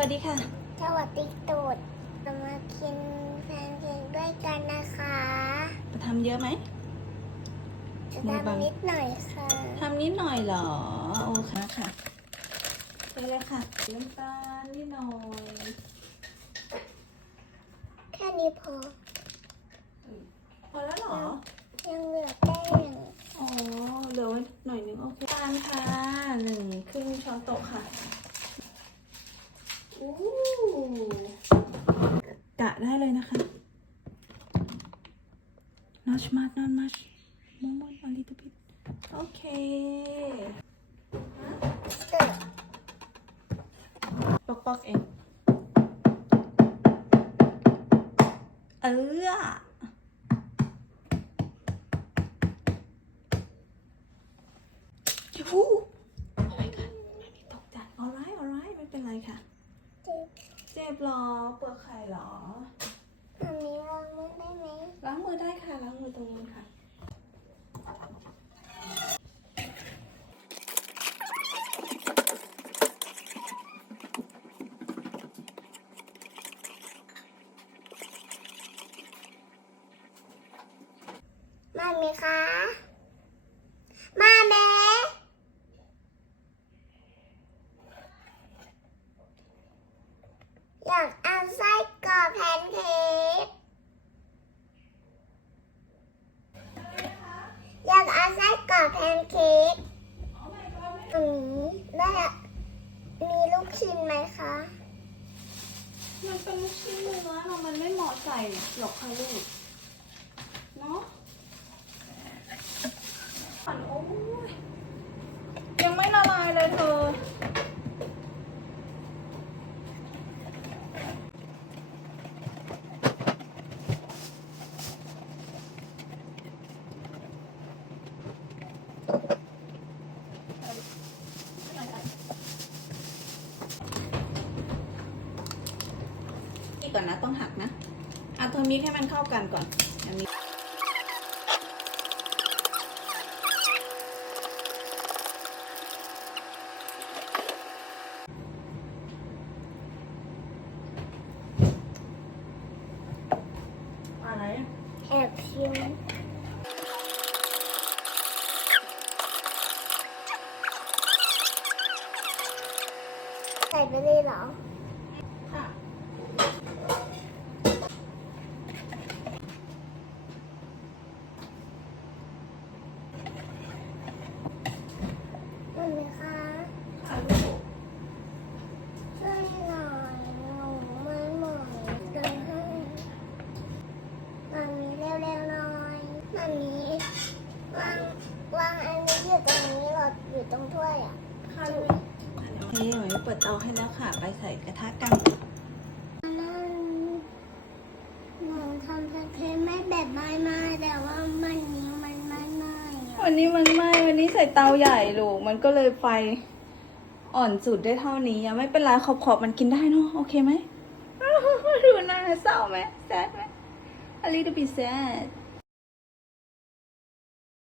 วัสดีค่ะ สวัสดีตูดเรามากินแพนเค้กด้วยกันนะคะทำเยอะไหม จะมือบัง ทำนิดหน่อยค่ะ ทำนิดหน่อยเหรอ โอเคค่ะใช่เลยค่ะน้ำตาลนิดหน่อย แค่นี้พอ พอแล้วเหรอ ยังเหลือแค่หนึ่ง อ๋อ เหลือไว้หน่อยนึงโอเคตาลค่ะหนึ่งครึ่งช้อนโต๊ะค่ะอู้กะได้ เลยนะคะ not much not much more more a little bit โอเคเกิดปอกปอกเองเออฮู้โอ้ my god ไม่มีตกใจ alright alright ไม่เป็นไรค่ะ เจ็บเหรอ เปลือกไข่เหรอ ได้ไหมล้างมือได้ค่ะ ล้างมือตรงนู้นค่ะ มามีคะ มาแม่อยากเอาไส้กรอกแพนเค้กอยากเอาไส้กรอกแพ นเค้กอันนี้ได้มีลูกชิ้นไหมคะ มันเป็นลูกชิ้นเนื้อเนามันไม่เหมาะใส่หรอกค่ะลูก เนาะฝันโอ้ยยังไม่ละลายเลยเธอ นี่ ก่อนนะ ต้องหักนะเอาตัวนี้ให้มันเข้ากันก่อนอันนี้อะไรอะแอบชิมใส่ไปเลยเหรอ ค่ะ มันไหมคะ ค่ะลูก ช่วยหน่อยหนูไม่หมดเลยให้มามีเร็วๆหน่อยมามีวางวางอันนี้อยู่ตรงนี้ หรออยู่ตรงถ้วยอะค่ะลูกโอเคหมายเปิดเตาให้แล้วค่ะ ไปใส่กระทะกันนั่นหนูทำแพนเค้กไม่แบบไม่ไม่แต่ว่ามันนี้มันไม่ไม่อะวันนี้มันไหม้วันนี้ใส่เตาใหญ่ลูก มันก็เลยไฟอ่อนสุดได้เท่านี้ยังไม่เป็นไรขอบขอบๆมันกินได้เนอะโอเคไหมดูหน้าเศร้าไหม sad ไหม a little bit sad